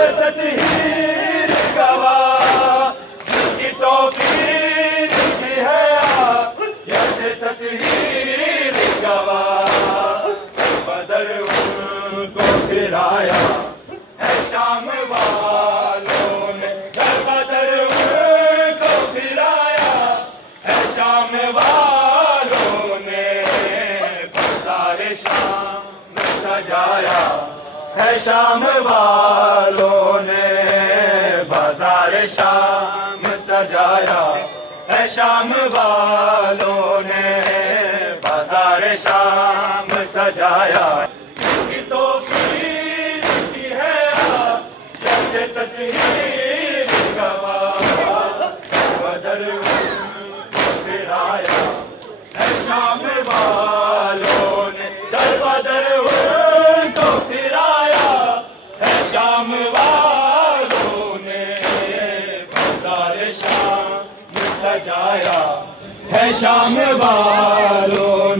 تطہیر گواہ کی توقیر کی ہے آیت تطہیر گواہ بدر ان کو پھرایا ہے شام والوں نے بدر ان کو پھرایا ہے شام والوں نے بازار شام سجایا ہے شام والوں نے بازار شام سجایا ہے شام والوں نے بازار شام سجایا کی توقیر کی ہے آیت تطہیر گواہ بدر کو پھرایا ہے شام والوں نے در بدر کو پھرایا ہے شام والوں نے بازار شام سجایا ہے شام والوں